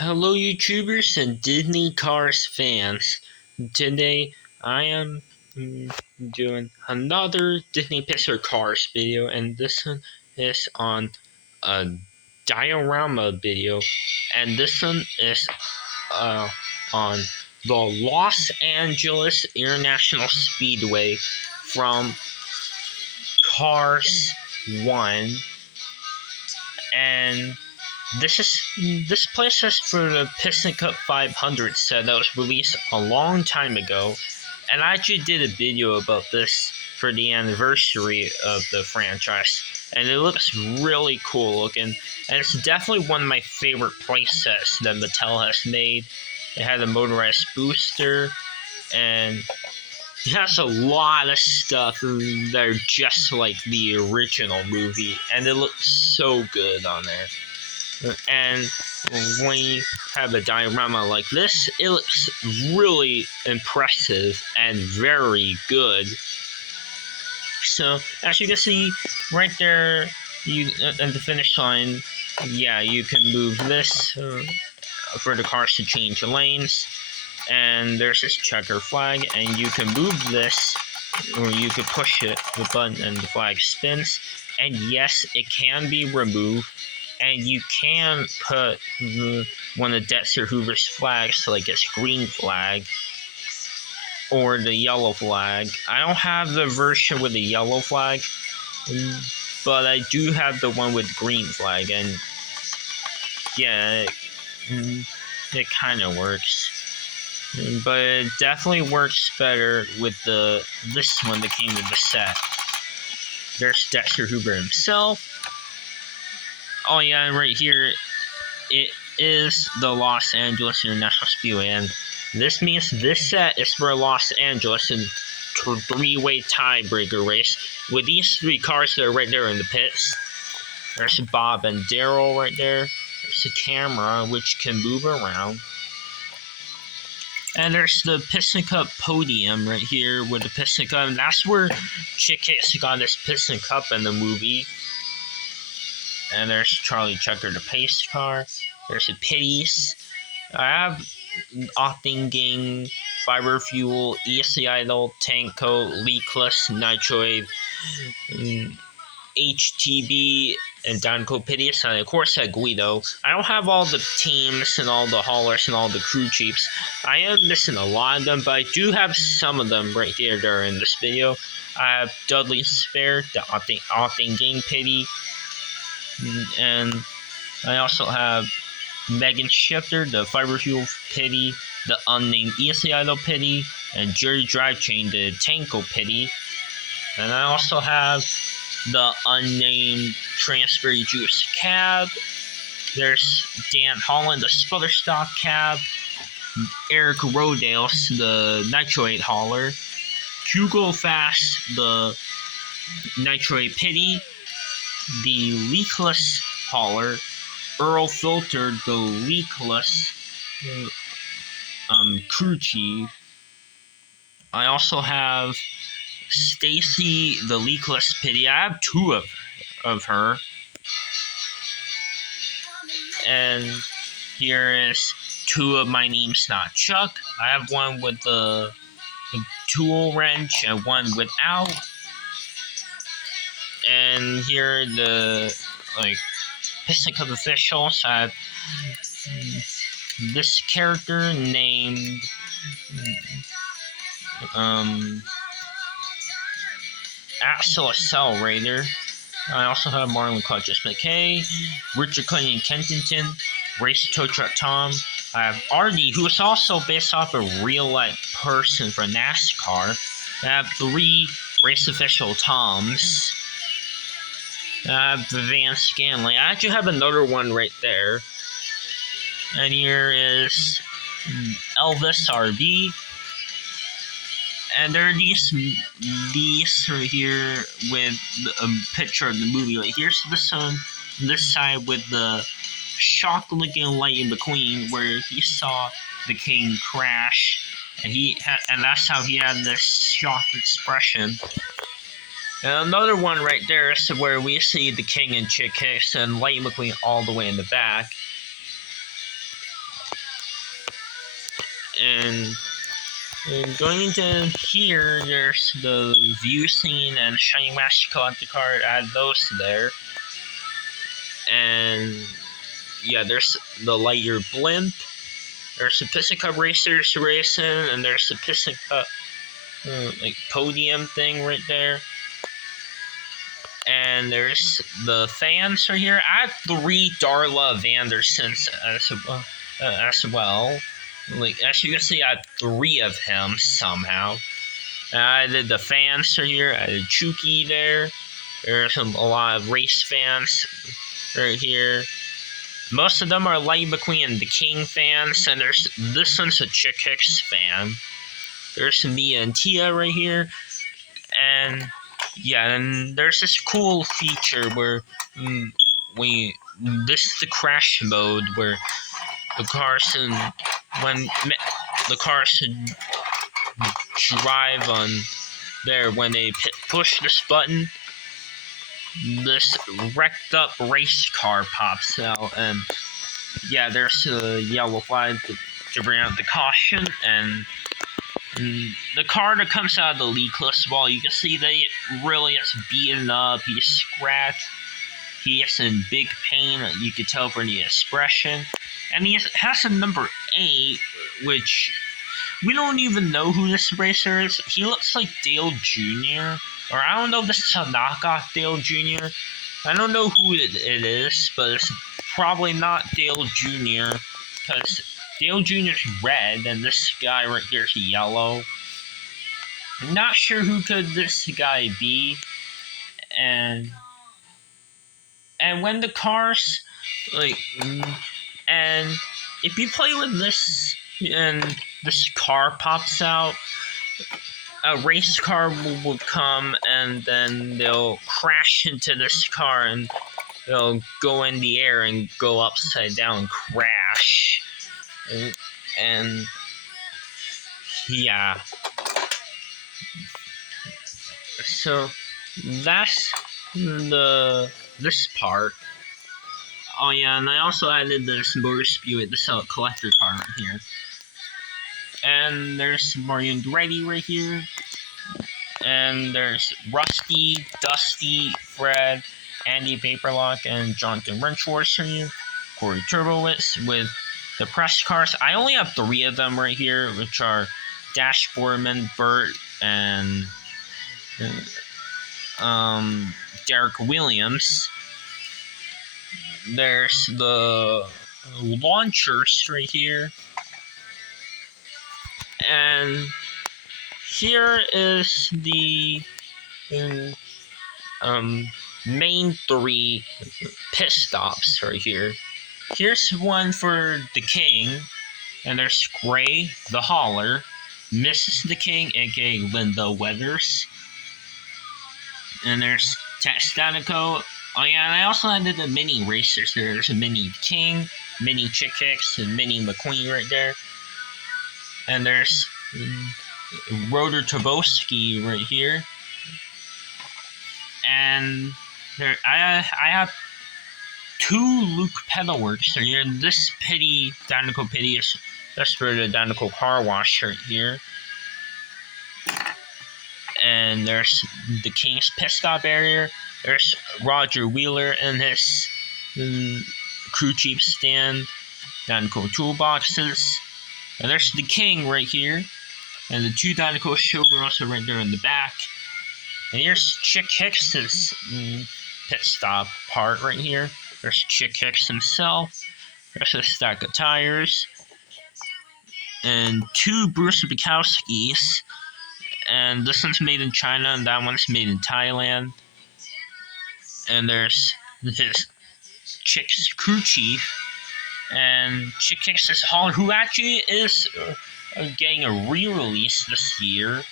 Hello YouTubers and Disney Cars fans. Today I am doing another Disney Pixar Cars video, and this one is on a diorama video, and this one is on the Los Angeles International Speedway from Cars 1. And this place is for the Piston Cup 500 set that was released a long time ago, and I actually did a video about this for the anniversary of the franchise, and it looks really cool looking, and it's definitely one of my favorite playsets that Mattel has made. It had a motorized booster, and it has a lot of stuff that are just like the original movie, and it looks so good on there. And when you have a diorama like this, it looks really impressive and very good. So, as you can see right there, at the finish line, yeah, you can move this for the cars to change lanes. And there's this checker flag, and you can move this, or you can push it, the button, and the flag spins. And yes, it can be removed. And you can put one of Dexter Hoover's flags, like its green flag, or the yellow flag. I don't have the version with the yellow flag, but I do have the one with green flag, and yeah, it kind of works. But it definitely works better with this one that came with the set. There's Dexter Hoover himself. Oh yeah, and right here, it is the Los Angeles International Speedway, and this means this set is for Los Angeles in three-way tiebreaker race with these three cars that are right there in the pits. There's Bob and Daryl right there. There's a camera which can move around. And there's the Piston Cup podium right here with the Piston Cup, and that's where Chick Hicks got this Piston Cup in the movie. And there's Charlie Checker, the pace car. There's the pitties. I have Octane Gang, Fiber Fuel, ESC Idol, Tanko, Leakless, Nitroid, HTB, and Danko Pitties. And of course, I had Guido. I don't have all the teams and all the haulers and all the crew chiefs. I am missing a lot of them, but I do have some of them right here during this video. I have Dudley Spare, the Octane Gang Pitty. And I also have Megan Shifter, the Fiber Fuel Pitty, the unnamed ESC Idol Pitty, and Jerry Drivechain, the Tanko Pitty. And I also have the unnamed Transferry Juice Cab. There's Dan Holland, the Sputterstock Cab. Eric Rodales, the Nitro 8 Hauler. Hugo Fast, the Nitro 8 Pitty. The Leakless Hauler, Earl Filter, the Leakless crew chief. I also have Stacy, the Leakless Pitty. I have two of her. And here is two of My Name's Not Chuck. I have one with the tool wrench and one without. And here are the Piston Cup officials. I have this character named Axel Accelerator. I also have Marlon Clutches McKay, Richard Clinton and Kensington, Race Tow Truck Tom. I have Artie, who is also based off a real-life person for NASCAR. I have three race official Toms. Van Scanlon. I actually have another one right there. And here is Elvis RB. And there are these right here with a picture of the movie. Like here's this one, this side with the shock-looking Lightning McQueen, where he saw the King crash, and that's how he had this shocked expression. And another one right there is where we see the King and Chick Hicks and Lightning McQueen all the way in the back. And going into here, there's the view scene and shiny master collector card. Add those there. And yeah, there's the Lightyear blimp. There's the Piston Cup racers racing, and there's the Piston Cup like podium thing right there. And there's the fans right here. I have 3 Darla Vandersons as well. Like, as you can see, I have 3 of him somehow. And I did the fans right here. I did Chucky there. There's a lot of race fans right here. Most of them are Lightning McQueen and the King fans. And there's this one's a Chick Hicks fan. There's Mia and Tia right here. And yeah, and there's this cool feature where this is the crash mode where the cars drive on there when they push this button, this wrecked up race car pops out, and yeah, there's a yellow flag to bring out the caution. And the car that comes out of the leakless wall, you can see that it really is beaten up. He's scratched. He is in big pain. You can tell from the expression. And he has a number 8, which we don't even know who this racer is. He looks like Dale Jr. Or I don't know if this is a knockoff Dale Jr. I don't know who it is, but it's probably not Dale Jr. because Dale Jr.'s red, and this guy right here is yellow. I'm not sure who could this guy be. And when the cars, and if you play with this, and this car pops out, a race car will come, and then they'll crash into this car, and they'll go in the air and go upside down and crash. And yeah, so that's this part. Oh yeah, and I also added this Motor Speedway, this collector card right here. And there's Mario and Reddy right here. And there's Rusty, Dusty, Fred, Andy Paperlock, and Jonathan Wrenchworth here. Corey Turbowitz with the press cars. I only have 3 of them right here, which are Dash Boardman, Bert, and Derek Williams. There's the launchers right here. And here is the main 3 pit stops right here. Here's one for the King, and there's Gray, the hauler, Mrs. the King, aka Linda Weathers, and there's Tastanico. Oh yeah, and I also added the mini racers there. There's a mini King, mini Chick Hicks, and mini McQueen right there. And there's Rotor Tobowski right here. And there, I have 2 Luke Pedalworks right here. This Pity, Dinoco Pity, is that's for the Dinoco Car Wash right here. And there's the King's Pit Stop area. There's Roger Wheeler and his crew chief stand, Dinoco toolboxes. And there's the King right here. And the 2 Dinoco showgirls are right there in the back. And here's Chick Hicks' pit stop part right here. There's Chick Hicks himself. There's a stack of tires. And 2 Bruce Bukowskis. And this one's made in China, and that one's made in Thailand. And there's his Chick's crew chief. And Chick Hicks' hauler, who actually is getting a re-release this year.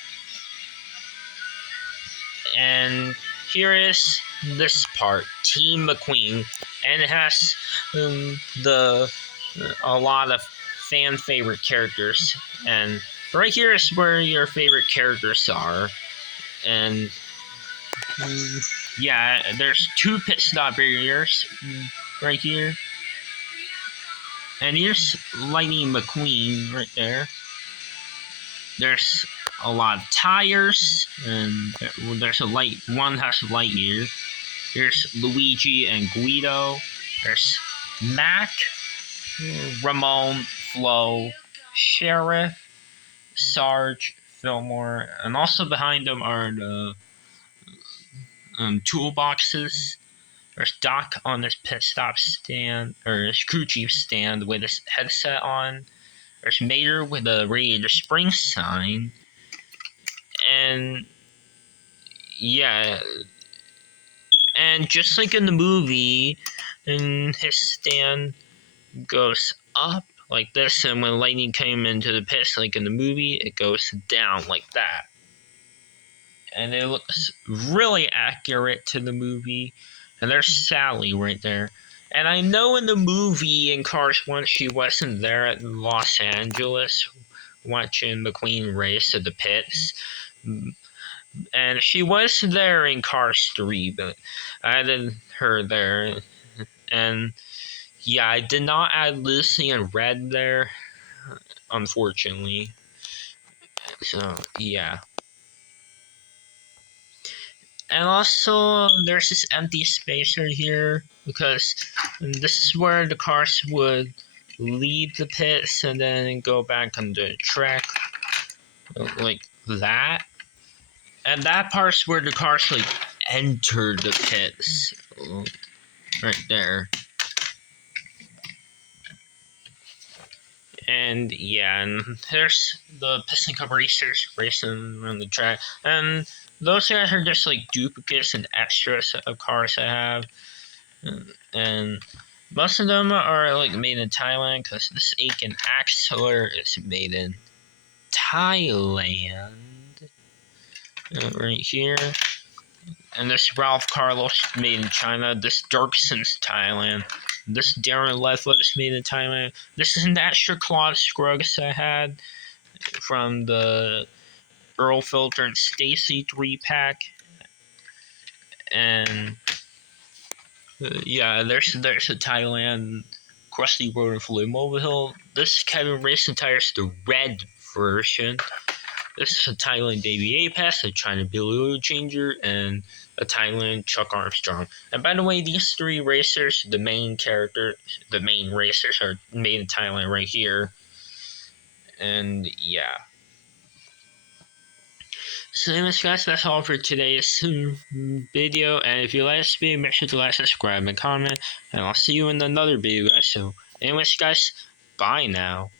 And here is this part, Team McQueen, and it has a lot of fan favorite characters. And right here is where your favorite characters are. And yeah, there's 2 pit stop barriers right here. And here's Lightning McQueen right there. there's a lot of tires, and there's one has a Lightyear. There's Luigi and Guido. There's Mac, Ramon, Flo, Sheriff, Sarge, Fillmore, and also behind them are the toolboxes. There's Doc on his pit stop stand, or his crew chief stand with his headset on. There's Mater with a Radiator Springs sign. And yeah, and just like in the movie, and his stand goes up like this, and when lightning came into the pits, like in the movie, it goes down like that. And it looks really accurate to the movie. And there's Sally right there. And I know in the movie in Cars 1, she wasn't there at Los Angeles watching McQueen race at the pits. And she was there in Cars 3, but I added her there. And yeah, I did not add Lucy and Red there, unfortunately. So, yeah. And also, there's this empty space right here because this is where the cars would leave the pits and then go back on the track, like that. And that part's where the cars like enter the pits, right there. And yeah, and there's the Piston Cup racers racing around the track, and those guys are just like duplicates and extras of cars I have. And most of them are like made in Thailand because this Aiken Axler is made in Thailand. Right here. And this Ralph Carlos made in China. This Dirkson's Thailand. This Darren Leathwood is made in Thailand. This is an extra Claude Scruggs I had from the Earl Filter and Stacy 3-pack. And yeah, there's a Thailand Krusty Road and Floyd Mobile. This is Kevin Racing Tires, the red version. This is a Thailand Davey Apex, a China Billy Oil Changer, and a Thailand Chuck Armstrong. And by the way, these three racers, the main racers, are made in Thailand right here. And yeah. So anyways guys, that's all for today's video, and if you like this video, make sure to like, subscribe, and comment, and I'll see you in another video guys. So anyways guys, bye now.